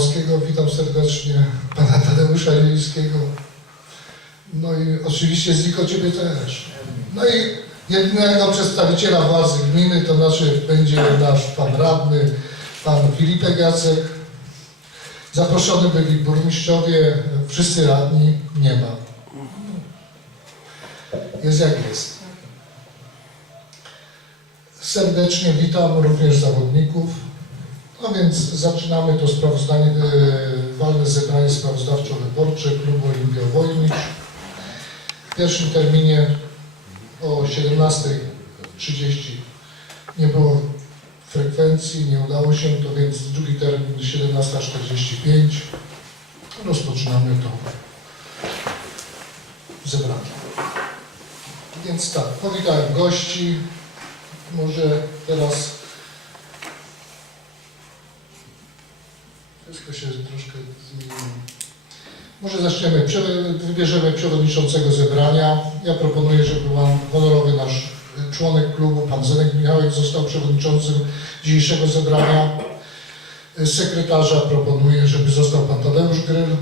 Grabowskiego, witam serdecznie pana Tadeusza Lińskiego. No i oczywiście Ziko Ciebie też. No i jedynego przedstawiciela władzy gminy to znaczy będzie nasz pan radny, pan Filipek Jacek. Zaproszony byli burmistrzowie, wszyscy radni, nie ma. Jest jak jest. Serdecznie witam również zawodników. No więc zaczynamy to sprawozdanie, e, walne zebranie sprawozdawczo-wyborcze klubu Olimpia Wojnicz. W pierwszym terminie o 17.30 nie było frekwencji, nie udało się to, więc drugi termin 17.45 rozpoczynamy to zebranie. Więc tak, powitałem gości. Może teraz wszystko się troszkę zmieniło. Może zaczniemy. Wybierzemy przewodniczącego zebrania. Ja proponuję, żeby pan honorowy nasz członek klubu, pan Zenek Michałek, został przewodniczącym dzisiejszego zebrania. Sekretarza proponuję, żeby został pan Tadeusz Gryl.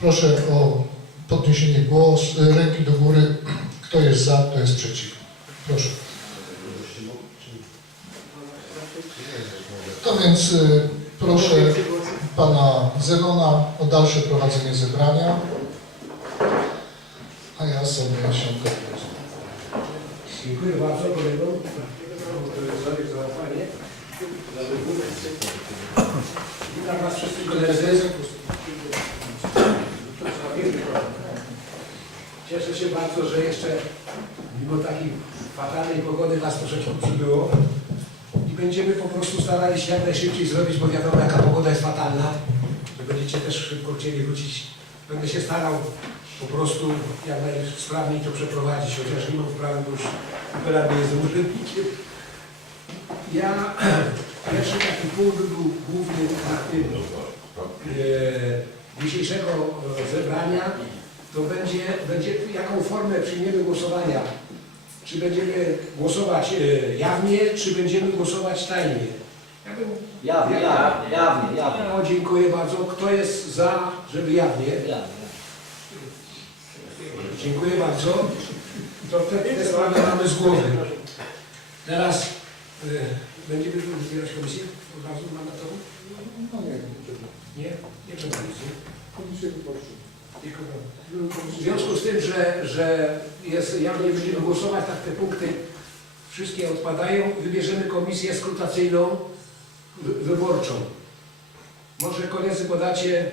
Proszę o podniesienie głos, ręki do góry. Kto jest za, kto jest przeciw. Proszę. To więc y, proszę pana Zenona o dalsze prowadzenie zebrania. A ja sobie siądę. Dziękuję bardzo kolegom za. Witam Was wszystkich koledzy. Cieszę się bardzo, że jeszcze mimo takiej fatalnej pogody nas troszeczkę przybyło. I będziemy po prostu starali się jak najszybciej zrobić, bo wiadomo jaka pogoda jest fatalna. Że będziecie też szybko chcieli wrócić. Będę się starał po prostu jak najsprawniej to przeprowadzić, chociaż nie mam wprawy, bo już prawie jestem urzędnikiem. Ja, pierwszy taki punkt był główny na tym e, dzisiejszego e, zebrania, to będzie, będzie, jaką formę przyjmiemy głosowania. Czy będziemy głosować e, jawnie, czy będziemy głosować tajnie. Ja bym, Jawnie, jawnie, jawnie, jawnie. no, dziękuję bardzo. Kto jest za, żeby jawnie? jawnie. Dziękuję bardzo. To te, te sprawy mamy z głowy. Teraz y, będziemy wybierać komisję od razu mandatową? No nie, Nie? Nie przed komisją. komisję wyborczą. W związku z tym, że, że jest, ja nie będziemy głosować, tak te punkty wszystkie odpadają, wybierzemy komisję skrutacyjną wyborczą. Może koledzy podacie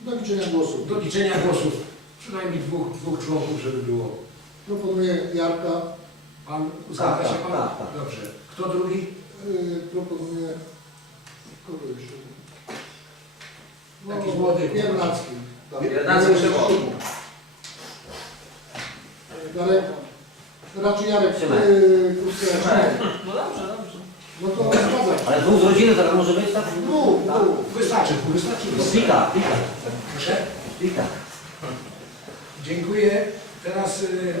Do liczenia głosów. do liczenia głosów przynajmniej dwóch, dwóch członków, żeby było. Proponuję Jarka, Pan tak, zgadza tak, się tak, pan? tak, tak. Dobrze. Kto drugi? yy, proponuję kogo jeszcze? No, Taki młody. Pierlacki. 11 przewodów. Darek, raczej Jarek, Trzymaj. E, no dobrze, dobrze. no to. Ale dwóch z rodziny teraz tak może być, tak? No. Wystarczy, wystarczy. No, pika, pika, Proszę. pika. Dziękuję. Teraz y.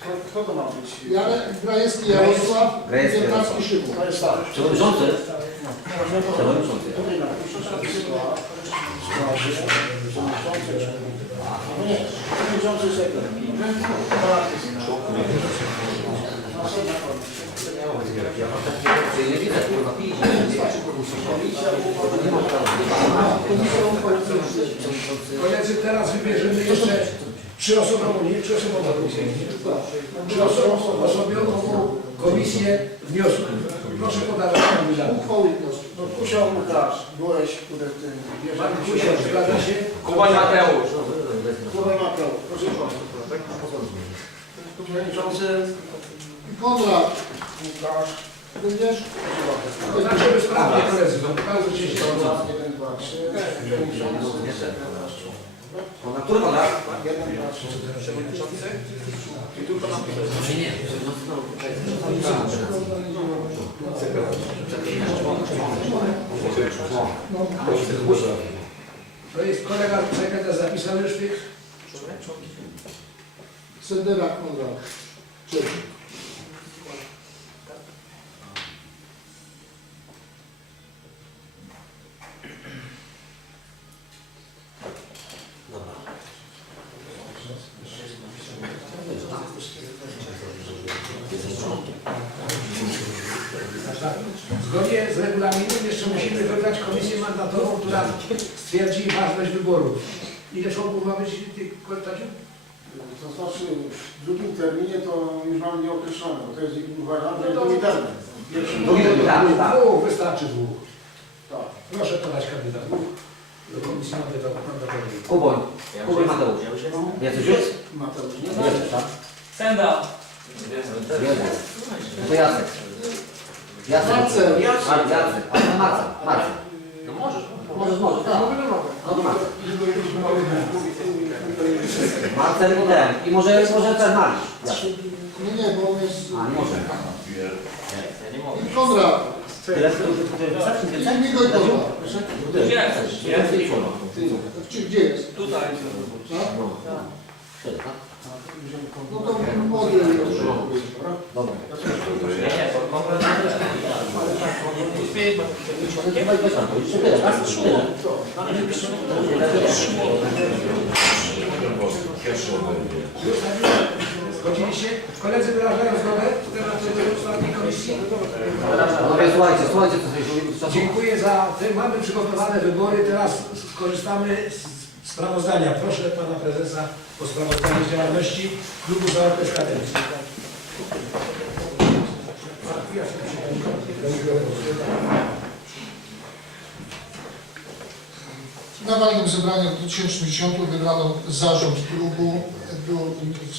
Kto, kto to ma być? Jarek, Grajewski Jarosław, Grajewski Piętnacki Szymon. Tak. Przewodniczący? Przewodniczący. Tutaj na Koledzy, teraz wybierzemy jeszcze trzyosobową, nie trzyosobową komisję. Trzyosobową osobową komisję wniosków. Proszę podawać kandydatów. No Kusiał Łukasz, byłeś, kurde, ty, Kusiel, zgadza się? Kubań Mateusz. Kurwa ma prawo, proszę bardzo. Przewodniczący Konrad, Łukasz, będziesz? Sprawnie, koledzy. No, Bardzo się Konrad, 1, 2, 3, przewodniczący Na? 1, 2, 3, Przewodniczący? I tu to napisać. Nie, nie, przewodniczący, To jest kolega sekretarz zapisany już tych? Sendera Konrad. Trzeci. Zgodnie z regulaminem jeszcze musimy wybrać komisję mandatową, która stwierdzi ważność wyboru. Ile członków ma być tych korytarzy? To znaczy w drugim terminie to już mamy nieokreślone, bo to jest uważam, że No to- drugi termin. Pierwszy Drugi termin, tak, tak. Dwóch, wystarczy dwóch. Tak. Proszę podać kandydatów do komisji mandatowej. Kuboń. Kuboń Mateusz. Jacyś jest? Mateusz, nie? Jest, tak? Senda. No to Jacek. Jacek. Jacek. Jacek. Jacek. A Marcel. Marcel. No możesz. Możesz, możesz, tak. No to Marcel. Marcel i ten. I może, może ten Mariusz. No nie, bo on jest... A, nie może. Ja nie mogę. I Konrad. Tyle, wystarczy I Konrad. Jest. Więcej członków. Czy gdzie jest? Tutaj. No. Tyle, tak? No to młody już. Dobra. Nie, nie, tak? Tyle. Zgodziliście? Koledzy wyrażają zgodę teraz do ostatniej komisji? Panowie, słuchajcie, słuchajcie, co. Dziękuję za. Mamy przygotowane wybory. Teraz skorzystamy z sprawozdania. Proszę pana prezesa o sprawozdanie z działalności klubu za okres kadencji. Na walnym zebraniu w 2010 wybrano zarząd klubu.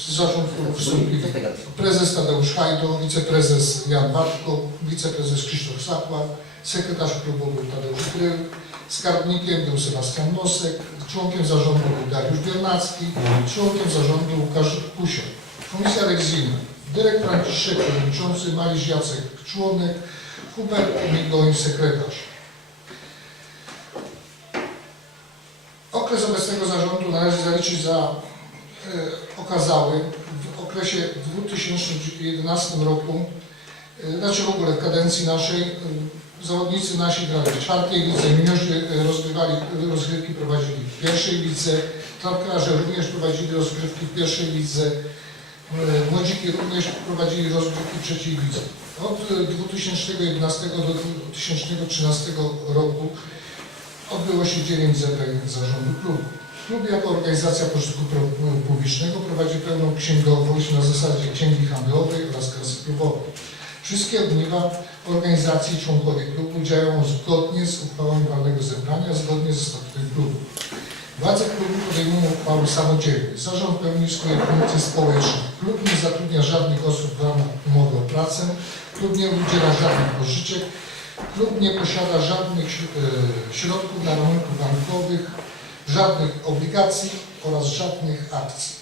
Zarząd klubu wstąpili prezes Tadeusz Hajdo, wiceprezes Jan Bartko, wiceprezes Krzysztof Sapła, sekretarz klubu był Tadeusz Kryl, skarbnikiem był Sebastian Nosek, członkiem zarządu Dariusz Biernacki, członkiem zarządu Łukasz Kusio. Komisja rewizyjna, Dyrek Franciszek, przewodniczący, Mariusz Jacek, członek, Hubert Migoń, sekretarz. Okres obecnego zarządu należy zaliczyć za e, okazały. W okresie 2011 roku, e, znaczy w ogóle w kadencji naszej, e, zawodnicy nasi grali w czwartej lidze, juniorzy e, rozgrywali, rozgrywki prowadzili w pierwszej lidze, trampkarze również prowadzili rozgrywki w pierwszej lidze, e, młodziki również prowadzili rozgrywki w trzeciej lidze. Od e, 2011 do 2013 roku odbyło się 9 zebrań zarządu klubu. Klub jako organizacja pożytku publicznego prowadzi pełną księgowość na zasadzie księgi handlowej oraz kasy klubowej. Wszystkie ogniwa organizacji członkowie klubu działają zgodnie z uchwałami walnego zebrania, zgodnie ze statutem klubu. Władze klubu podejmują uchwały samodzielnie. Zarząd pełni swoje funkcje społeczne. Klub nie zatrudnia żadnych osób w ramach umowy o pracę. Klub nie udziela żadnych pożyczek. Klub nie posiada żadnych e, środków na rachunku bankowych, żadnych obligacji oraz żadnych akcji.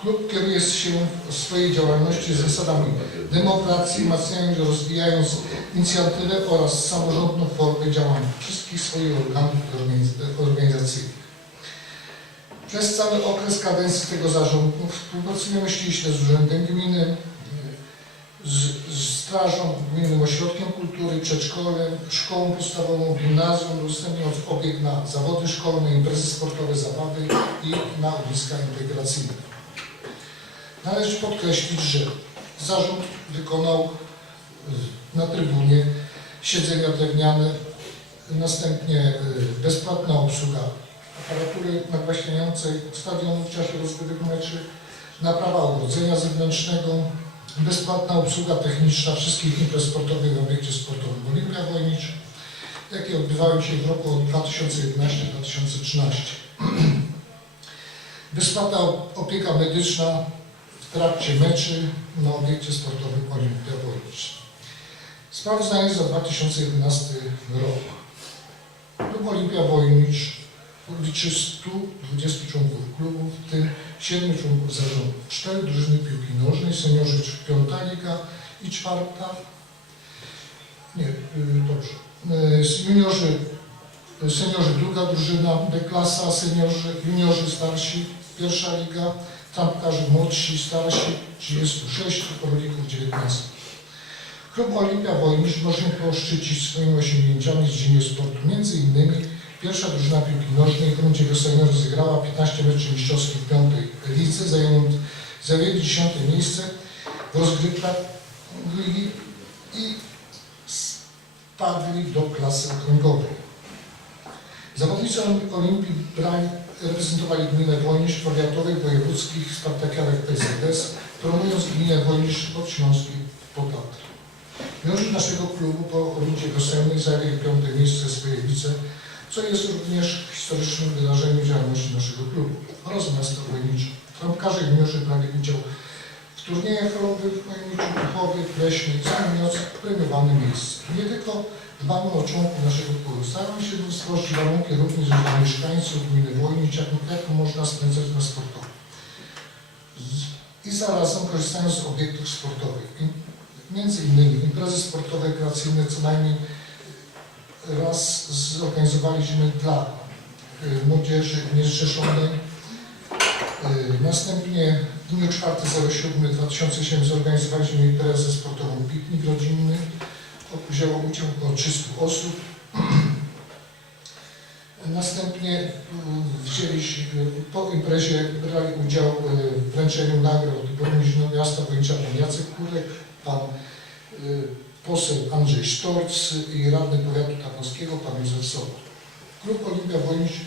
Klub kieruje się w swojej działalności zasadami demokracji, wzmacniając i rozwijając inicjatywę oraz samorządną formę działania wszystkich swoich organów organiz- organizacyjnych. Przez cały okres kadencji tego zarządu współpracujemy ściśle z Urzędem Gminy, z, z Strażą Gminnym Ośrodkiem Kultury, Przedszkolem, Szkołą Podstawową, Gimnazjum, udostępniając obieg na zawody szkolne, imprezy sportowe, zabawy i na ogniska integracyjne. Należy podkreślić, że zarząd wykonał y, na trybunie siedzenia drewniane, następnie y, bezpłatna obsługa aparatury nagłaśniającej stadionu w czasie rozgrywek meczy, naprawa ogrodzenia zewnętrznego, bezpłatna obsługa techniczna wszystkich imprez sportowych w obiekcie sportowym Olimpia Wojnicz, jakie odbywały się w roku 2011-2013. Bezpłatna opieka medyczna w trakcie meczy na obiekcie sportowym Olimpia Wojnicz. Sprawozdanie za 2011 rok. Klub Olimpia Wojnicz liczy 120 członków klubu, w tym 7 członków zarządu, 4 drużyny piłki nożnej, seniorzy piąta liga i czwarta, nie, y, dobrze, Y, juniorzy, seniorzy druga drużyna, B-klasa, seniorzy, juniorzy starsi, pierwsza liga, trampkarze młodsi, starsi, 36, rolników 19. Klub Olimpia Wojnicz może poszczycić swoimi osiągnięciami z dziedzinie sportu, między innymi Pierwsza drużyna piłki nożnej w rundzie wiosennej rozegrała 15 meczów mistrzowskich w piątej lidze, zajęli, zajęli 10 miejsce w rozgrywkach ligi i s- wpadli do klasy okręgowej. Zawodnicy Olimpii brali, reprezentowali gminę Wojnisz powiatowych, wojewódzkich spartakiadach PZS, promując gminę Wojnisz od Śląskiej po Tatry. Naszego klubu po rundzie wiosennej zajęli piąte miejsce swojej lidze, co jest również historycznym wydarzeniem działalności naszego klubu oraz miasta Wojnicza. Trampkarze i miorzy brali udział w turniejach rowych w Wojniczu, Puchowie, Leśnej, zajmując premiowane miejsce. Nie tylko dbamy o członków naszego klubu, staramy się stworzyć warunki również dla mieszkańców gminy Wojnicz, jak, jak można spędzać na sportowo. I zarazem korzystając z obiektów sportowych. I między innymi imprezy sportowe, rekreacyjne co najmniej raz zorganizowaliśmy dla y, młodzieży niezrzeszonej. Y, Następnie w dniu 4.07.2007 zorganizowaliśmy imprezę sportową Piknik Rodzinny. Wzięło udział około 300 osób. Następnie y, wzięliśmy, po imprezie brali udział y, w wręczeniu nagród burmistrz miasta pan Jacek Kurek, pan y, poseł Andrzej Sztorc i radny powiatu tarnowskiego pan Józef Sobot. Klub Olimpia Wojnicz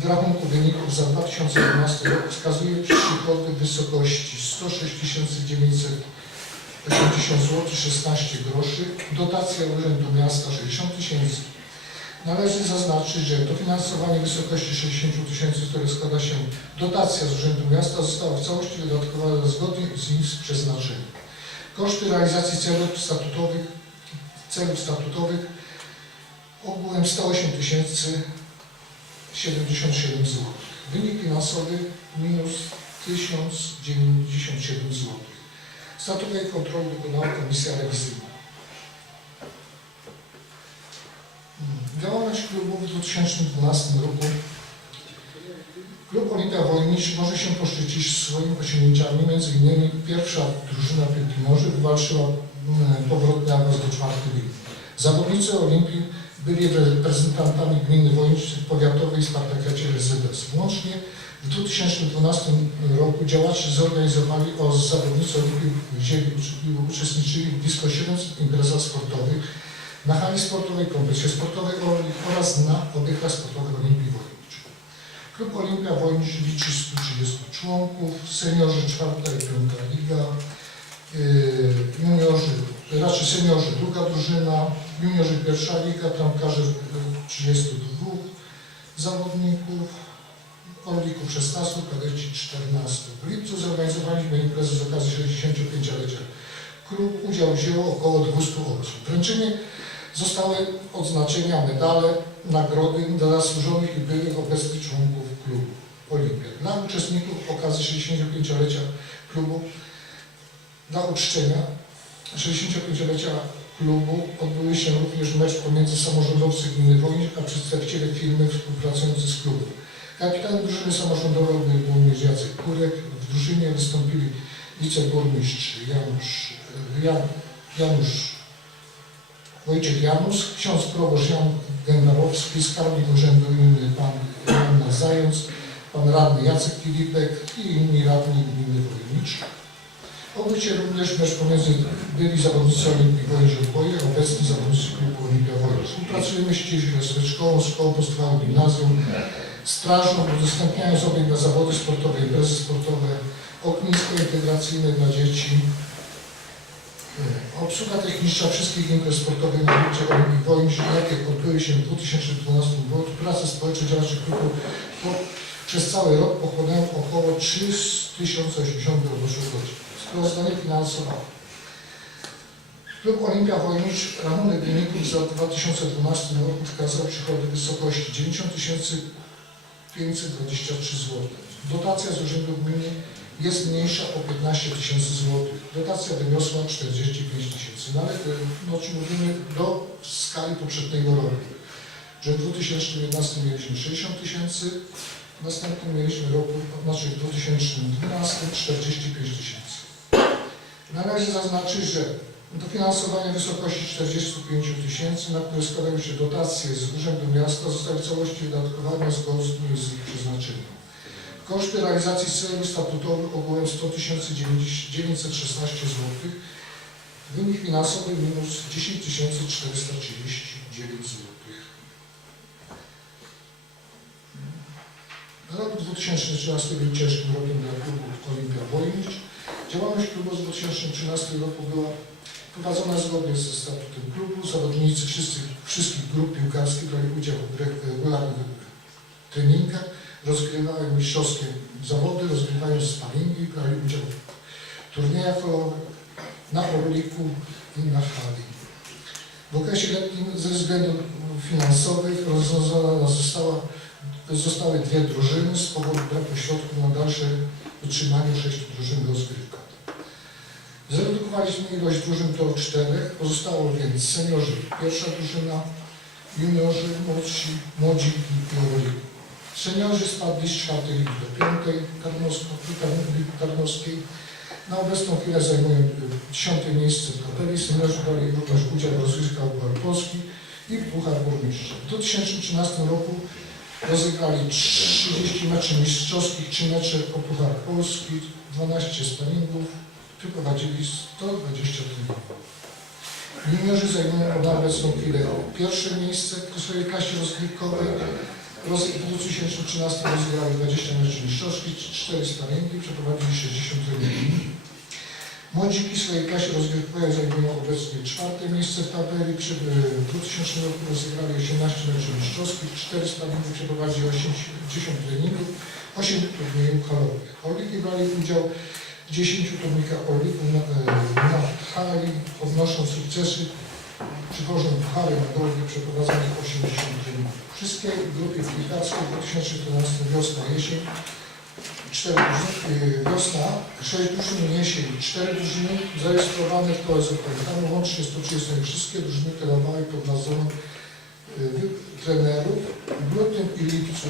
w rachunku wyników za 2011 rok wskazuje przychody w wysokości 106 980 zł 16 groszy, dotacja Urzędu Miasta 60 tysięcy. Należy zaznaczyć, że dofinansowanie w wysokości 60 tysięcy, które składa się dotacja z Urzędu Miasta, zostało w całości wydatkowane zgodnie z ich przeznaczeniem. Koszty realizacji celów statutowych, celów statutowych ogółem 108 tysięcy 77 zł. Wynik finansowy minus 1097 zł. Statutowej kontroli wykonała Komisja Rewizyjna. Mm, Działalność klubu w 2012 roku Klub Olimpia Wojnicz może się poszczycić swoimi osiągnięciami. Między innymi pierwsza drużyna piłki nożnych wywalczyła mm, powrotny awans do czwartej ligi. Zawodnicy Olimpii byli reprezentantami gminy Wojnicz powiatowej i Spartakiacie Rezydens. Łącznie w 2012 roku działacze zorganizowali o zawodnicy wzięli, uczestniczyli w blisko 700 imprezach sportowych na hali sportowej, kompleksie sportowej oraz na obiektach sportowych Olimpii Wojnicz. Klub Olimpia Wojnicz liczy 130 członków, seniorzy czwarta i piąta liga, yy, juniorzy, raczej seniorzy druga drużyna, juniorzy pierwsza liga, tamkarze yy, 32 zawodników, orlików 16, kadeci 14. W lipcu zorganizowaliśmy imprezę z okazji 65-lecia. Klub udział wzięło około 200 osób. Wręczenie zostały odznaczenia, medale, nagrody dla zasłużonych i byłych obecnych członków klubu Olimpia. Dla uczestników okazji 65-lecia klubu, dla uczczenia 65-lecia klubu odbyły się również mecz pomiędzy samorządowcy gminy Wojnicz a przedstawiciele firmy współpracującej z klubem. Kapitanem drużyny samorządowej burmistrz Jacek Kurek. W drużynie wystąpili wiceburmistrz Janusz, Jan, Janusz Wojciech Janusz, ksiądz proboszcz Jan Gendarowski, skarbnik urzędu gminy pan Joanna Zając, pan radny Jacek Filipek i inni radni gminy Wojnicz. Odbył się również mecz pomiędzy byli zawodnicy Olimpii Wojnicz Odboje, obecni zawodnicy klubu Olimpia Wojnicz. Współpracujemy ściśle z szkołą, szkołą podstawową, gimnazjum, strażą, udostępniając obieg na zawody sportowe, imprezy sportowe, ognisko integracyjne dla dzieci, E, Obsługa techniczna wszystkich imprez sportowych na gruncie Olimpii Wojnicz, jakie odbyły się w 2012 roku, prace społeczne działaczy klubu przez cały rok pochłonęły około 3080 roboczych godzin. Sprawozdanie finansowe. Klub Olimpia Wojnicz rachunek wyników za 2012 roku wskazał przychody w wysokości 90 523 zł. Dotacja z Urzędu Gminy jest mniejsza o 15 tysięcy złotych. Dotacja wyniosła 45 tysięcy. No ale e, no, czy mówimy do skali poprzedniego roku, że w 2011 mieliśmy 60 tysięcy, w następnym mieliśmy roku, znaczy w 2012 45 tysięcy. Należy zaznaczyć, że dofinansowanie w wysokości 45 tysięcy, na które składają się dotacje z Urzędu Miasta, zostały w całości wydatkowane zgodnie z ich przeznaczeniem. Koszty realizacji celów statutowych ogółem 100 916 zł. Wynik finansowy minus 10 439 zł. Rok 2013 był ciężkim rokiem dla klubu Olimpia Wojnicz. Działalność klubu z 2013 roku była prowadzona zgodnie ze statutem klubu. Zawodnicy wszystkich, wszystkich grup piłkarskich brali udział w re- regularnych treningach, rozgrywały mistrzowskie zawody, rozgrywają sparingi, brali udział w turniejach na Orliku i na hali. W okresie letnim ze względów finansowych rozwiązana została, zostały dwie drużyny z powodu braku środków na dalsze utrzymanie sześciu drużyn rozgrywka. Zredukowaliśmy ilość drużyn do czterech, pozostało więc seniorzy pierwsza drużyna, juniorzy, młodsi, młodzi i Orliku. Seniorzy spadli z czwartej ligi do piątej Tarnowskiej. Na obecną chwilę zajmują dziesiąte miejsce w tabeli. Seniorzy brali również udział w rozgrywkach Polski i Puchar Burmistrza. W 2013 roku rozegrali 30 meczy mistrzowskich, 3 mecze o Puchar Polski, 12 sparingów, przeprowadzili 120 treningów. Juniorzy zajmują obecną chwilę pierwsze miejsce w swojej klasie rozgrywkowej. Roz- W 2013 rozegrali 20 meczów mistrzowskich, 4 sparingi, przeprowadzili 60 treningów. Młodziki Slejkaś rozgrywają zajmują obecnie czwarte miejsce w tabeli. Przy, e, w 2000 roku rozegrali 18 meczów mistrzowskich, 4 stadiony przeprowadzili 80 treningów, 8 turniejów halowych. Orliki brali udział w 10 turnikach Orlików na, e, na hali, odnoszą sukcesy przywożą puchary na drogi przeprowadzonych 80 treningów. Wszystkie grupy w Lichacku w 2014 wiosna-jesień 4 drużyny, y, Wiosna, 6 drużyn Jesień, 4 drużyny zarejestrowane w PSOP. Tam łącznie 130 wszystkie drużyny trenowały pod nadzorem y, trenerów. W lutym i lipcu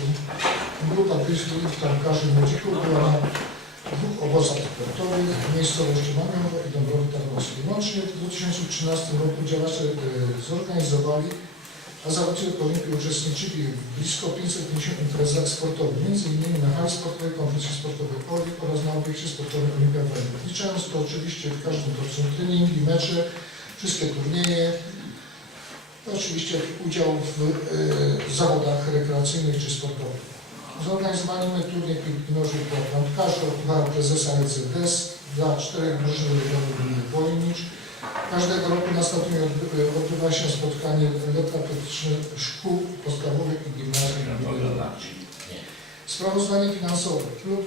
grupa tych tankarzy młodzików była na dwóch obozach sportowych w miejscowości Mamionowa i Dąbrowy Tarnowskiej. Łącznie w 2013 roku działacze y, zorganizowali a zawodnicy Olimpii uczestniczyli w blisko 550 imprezach sportowych, m.in. na hali sportowej, konferencji sportowej Orlik oraz na obiekcie sportowym Olimpia. Liczając to oczywiście w każdym to są treningi, mecze, wszystkie turnieje, oczywiście udział w e, zawodach rekreacyjnych czy sportowych. Zorganizowaliśmy turniej nożnej dla bramkarzy, odbywa prezesa ECDS dla czterech drużyn regionu gminy Wojnicz. Każdego roku następnie odby- odbywa się spotkanie lekkoatletyczne szkół podstawowych i gimnazjum. Sprawozdanie finansowe. Klub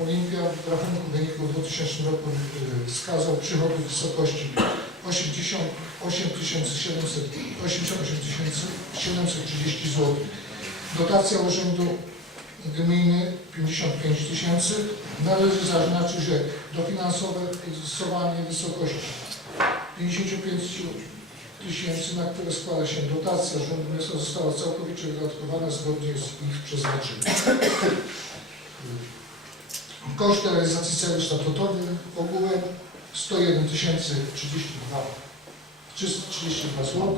e, Olimpia w rachunku wyniku w 2000 roku e, wskazał przychody w wysokości 88 700 88 730 zł. Dotacja urzędu gminy 55 tysięcy. Należy zaznaczyć, że dofinansowanie wysokości 55 tysięcy, na które składa się dotacja rządu miasta, została całkowicie wydatkowana zgodnie z ich przeznaczeniem. Koszty realizacji celów statutowych ogółem 101 032 332 zł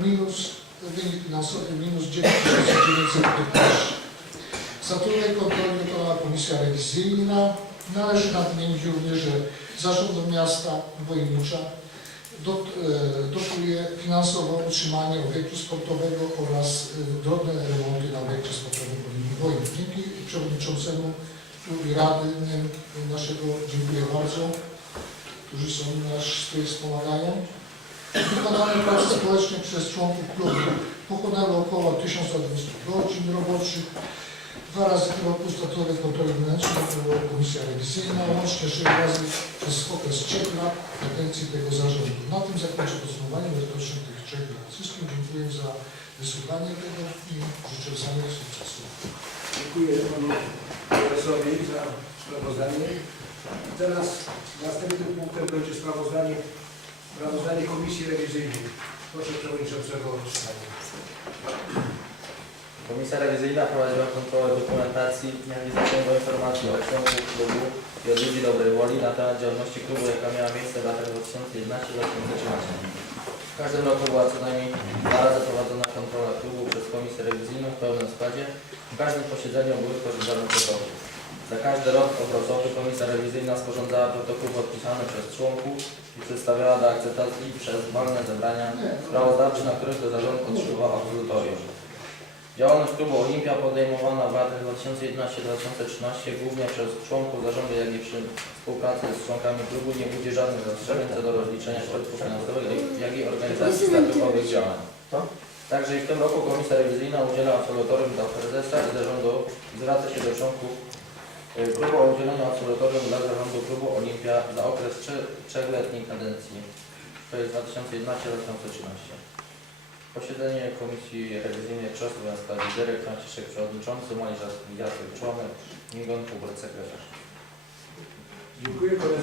minus wynik finansowy minus 9915. Kontroli wykonała Komisja Rewizyjna. Należy nadmienić również, że Zarząd Miasta dot, e, dotuje finansowo utrzymanie obiektu sportowego oraz e, drobne remonty na obiekcie sportowym Olimpii Wojnicz. Dzięki przewodniczącemu i radnym naszego dziękuję bardzo, którzy są nas tutaj wspomagają. Wykonane prace społeczne przez członków klubu pochłonęły około 1200 godzin roboczych. Dwa razy w roku statutowe kontroli wewnętrznej była komisja rewizyjna, łącznie 6 razy przez okres 3 lat kadencji tego zarządu. Na tym zakończę podsumowanie merytoryczne tych trzech lat. Wszystkim dziękuję za wysłuchanie tego i życzę samych sukcesów. Dziękuję panu profesorowi za sprawozdanie. Teraz następnym punktem będzie sprawozdanie, sprawozdanie Komisji Rewizyjnej. Proszę Przewodniczącego o czytanie. Komisja rewizyjna prowadziła kontrolę dokumentacji i zaciągła informacji od członków klubu i od ludzi dobrej woli na temat działalności klubu, jaka miała miejsce w latach 2011-2013. W każdym roku była co najmniej dwa razy prowadzona kontrola klubu przez komisję rewizyjną w pełnym składzie. W każdym posiedzeniu były sporządzone protokoły. Za każdy rok obrotowy Komisja Rewizyjna sporządzała protokół podpisany przez członków i przedstawiała do akceptacji przez walne zebrania sprawozdawcze, na których do zarządu otrzymywał absolutorium. Działalność klubu Olimpia podejmowana w latach 2011-2013 głównie przez członków zarządu, jak i przy współpracy z członkami klubu nie budzi żadnych zastrzeżeń co do rozliczenia środków finansowych, jak i organizacji statutowych działań. Także i w tym roku Komisja Rewizyjna udziela absolutorium dla prezesa i zarządu i zwraca się do członków y, klubu o udzielenie absolutorium dla zarządu klubu Olimpia za okres trze- trzechletniej kadencji, to jest 2011-2013. Posiedzenie Komisji Rewizyjnej w składzie Derek Franciszek Przewodniczący, Maliszewski Jacek Członek, Migon Kubert Sekretarz. Dziękuję koledze.